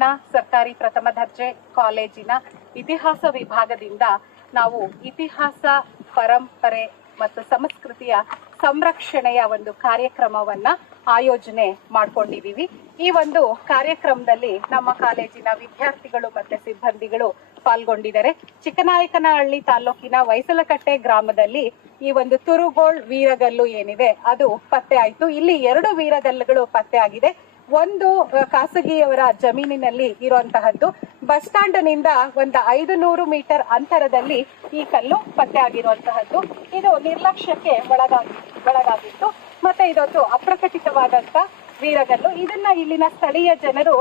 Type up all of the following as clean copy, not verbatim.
ಪಾಟ್ನಾ ಸರ್ಕಾರಿ ಪ್ರಥಮ ದರ್ಜೆ ಕಾಲೇಜಿನ ಇತಿಹಾಸ ವಿಭಾಗದಿಂದ ನಾವು ಇತಿಹಾಸ, ಪರಂಪರೆ ಮತ್ತು ಸಂಸ್ಕೃತಿಯ ಸಂರಕ್ಷಣೆಯ ಒಂದು ಕಾರ್ಯಕ್ರಮವನ್ನ ಆಯೋಜನೆ ಮಾಡ್ಕೊಂಡಿದೀವಿ. ಈ ಒಂದು ಕಾರ್ಯಕ್ರಮದಲ್ಲಿ ನಮ್ಮ ಕಾಲೇಜಿನ ವಿದ್ಯಾರ್ಥಿಗಳು ಮತ್ತೆ ಸಿಬ್ಬಂದಿಗಳು ಪಾಲ್ಗೊಂಡಿದ್ದಾರೆ. ಚಿಕ್ಕನಾಯಕನಹಳ್ಳಿ ತಾಲೂಕಿನ ವೈಸಲಕಟ್ಟೆ ಗ್ರಾಮದಲ್ಲಿ ಈ ಒಂದು ತುರುಗೋಳ್ ವೀರಗಲ್ಲು ಏನಿದೆ ಅದು ಪತ್ತೆ ಆಯ್ತು. ಇಲ್ಲಿ 2 ವೀರಗಲ್ಲುಗಳು ಪತ್ತೆ ಆಗಿದೆ. ಒಂದು ಖಾಸಗಿಯವರ ಜಮೀನಿನಲ್ಲಿ ಇರುವಂತಹದ್ದು. ಬಸ್ ಸ್ಟಾಂಡ್ ನಿಂದ ಒಂದು 500 ಮೀಟರ್ ಅಂತರದಲ್ಲಿ ಈ ಕಲ್ಲು ಪತ್ತೆ ಆಗಿರುವಂತಹದ್ದು. ಇದು ನಿರ್ಲಕ್ಷ್ಯಕ್ಕೆ ಒಳಗಾಗಿತ್ತು. ಮತ್ತೆ ಇದೊಂದು ಅಪ್ರಕಟಿತವಾದಂತ ವೀರಗಲ್ಲು. ಇದನ್ನ ಇಲ್ಲಿನ ಸ್ಥಳೀಯ ಜನರು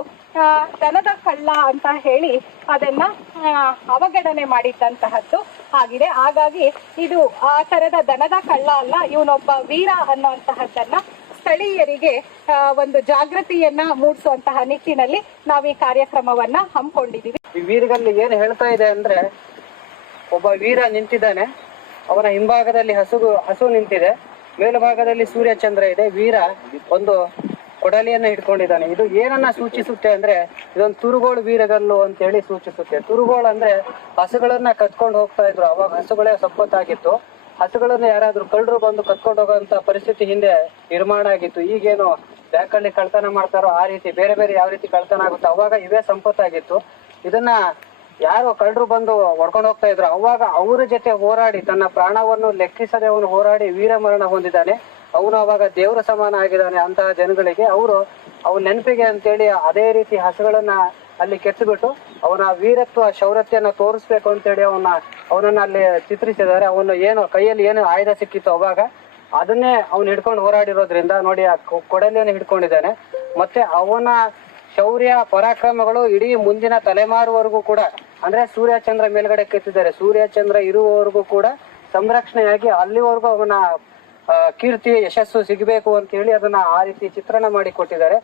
ದನದ ಕಳ್ಳ ಅಂತ ಹೇಳಿ ಅದನ್ನ ಅವಗಣನೆ ಮಾಡಿದ್ದಂತಹದ್ದು ಆಗಿದೆ. ಹಾಗಾಗಿ ಇದು ಆ ತರದ ದನದ ಕಳ್ಳ ಅಲ್ಲ, ಇವನೊಬ್ಬ ವೀರ ಅನ್ನುವಂತಹದ್ದನ್ನ ಸ್ಥಳೀಯರಿಗೆ ಒಂದು ಜಾಗೃತಿಯನ್ನ ಮೂಡಿಸುವಂತಹ ನಿಟ್ಟಿನಲ್ಲಿ ನಾವು ಈ ಕಾರ್ಯಕ್ರಮವನ್ನ ಹಮ್ಮಿಕೊಂಡಿದೀವಿ. ಈ ವೀರಗಲ್ಲು ಏನು ಹೇಳ್ತಾ ಇದೆ ಅಂದ್ರೆ, ಒಬ್ಬ ವೀರ ನಿಂತಿದ್ದಾನೆ, ಅವನ ಹಿಂಭಾಗದಲ್ಲಿ ಹಸು ನಿಂತಿದೆ, ಮೇಲ್ಭಾಗದಲ್ಲಿ ಸೂರ್ಯಚಂದ್ರ ಇದೆ. ವೀರ ಒಂದು ಕೊಡಲಿಯನ್ನ ಹಿಡ್ಕೊಂಡಿದ್ದಾನೆ. ಇದು ಏನನ್ನ ಸೂಚಿಸುತ್ತೆ ಅಂದ್ರೆ, ಇದೊಂದು ತುರುಗೋಳು ವೀರಗಲ್ಲು ಅಂತ ಹೇಳಿ ಸೂಚಿಸುತ್ತೆ. ತುರುಗೋಳು ಅಂದ್ರೆ ಹಸುಗಳನ್ನ ಕತ್ಕೊಂಡು ಹೋಗ್ತಾ ಇದ್ರು. ಅವಾಗ ಹಸುಗಳೇ ಸಂಪತ್ತಾಗಿತ್ತು. ಹಸುಗಳನ್ನ ಯಾರಾದ್ರೂ ಕಳ್ಳರು ಬಂದು ಕತ್ಕೊಂಡು ಹೋಗೋಂತ ಪರಿಸ್ಥಿತಿ ಹಿಂದೆ ನಿರ್ಮಾಣ ಆಗಿತ್ತು. ಈಗೇನು ಬ್ಯಾಂಕಲ್ಲಿ ಕಳ್ತನ ಮಾಡ್ತಾರೋ ಆ ರೀತಿ ಬೇರೆ ಬೇರೆ ಯಾವ ರೀತಿ ಕಳ್ತನ ಆಗುತ್ತೋ ಅವಾಗ ಇವೇ ಸಂಪತ್ತಾಗಿತ್ತು. ಇದನ್ನ ಯಾರು ಕಳ್ಳರು ಬಂದು ಹೊಡ್ಕೊಂಡು ಹೋಗ್ತಾ ಇದ್ರು, ಅವಾಗ ಅವರ ಜೊತೆ ಹೋರಾಡಿ ತನ್ನ ಪ್ರಾಣವನ್ನು ಲೆಕ್ಕಿಸದೆ ಅವನು ಹೋರಾಡಿ ವೀರಮರಣ ಹೊಂದಿದ್ದಾನೆ. ಅವನು ಅವಾಗ ದೇವರ ಸಮಾನ ಆಗಿದ್ದಾನೆ. ಅಂತಹ ಜನಗಳಿಗೆ ಅವನ ನೆನಪಿಗೆ ಅಂತೇಳಿ ಅದೇ ರೀತಿ ಹಸುಗಳನ್ನ ಅಲ್ಲಿ ಕೆತ್ತಿಬಿಟ್ಟು ಅವನ ವೀರತ್ವ ಶೌರ್ಯತೆಯನ್ನ ತೋರಿಸ್ಬೇಕು ಅಂತೇಳಿ ಅವನನ್ನ ಅಲ್ಲಿ ಚಿತ್ರಿಸಿದ್ದಾರೆ. ಅವನು ಏನು ಕೈಯಲ್ಲಿ ಏನು ಆಯುಧ ಸಿಕ್ಕಿತ್ತು ಅವಾಗ ಅದನ್ನೇ ಅವನು ಹಿಡ್ಕೊಂಡು ಹೋರಾಡಿರೋದ್ರಿಂದ ನೋಡಿ ಆ ಕೊಡಲಿಯನ್ನು ಹಿಡ್ಕೊಂಡಿದ್ದಾನೆ. ಮತ್ತೆ ಅವನ ಶೌರ್ಯ ಪರಾಕ್ರಮಗಳು ಇಡೀ ಮುಂದಿನ ತಲೆಮಾರುವರೆಗೂ ಕೂಡ, ಅಂದ್ರೆ ಸೂರ್ಯಚಂದ್ರ ಮೇಲ್ಗಡೆ ಕೆತ್ತಿದ್ದಾರೆ, ಸೂರ್ಯಚಂದ್ರ ಇರುವವರೆಗೂ ಕೂಡ ಸಂರಕ್ಷಣೆಯಾಗಿ ಅಲ್ಲಿವರೆಗೂ ಅವನ ಕೀರ್ತಿ ಯಶಸ್ಸು ಸಿಗಬೇಕು ಅಂತ ಹೇಳಿ ಅದನ್ನ ಆ ರೀತಿ ಚಿತ್ರಣ ಮಾಡಿ ಕೊಟ್ಟಿದ್ದಾರೆ.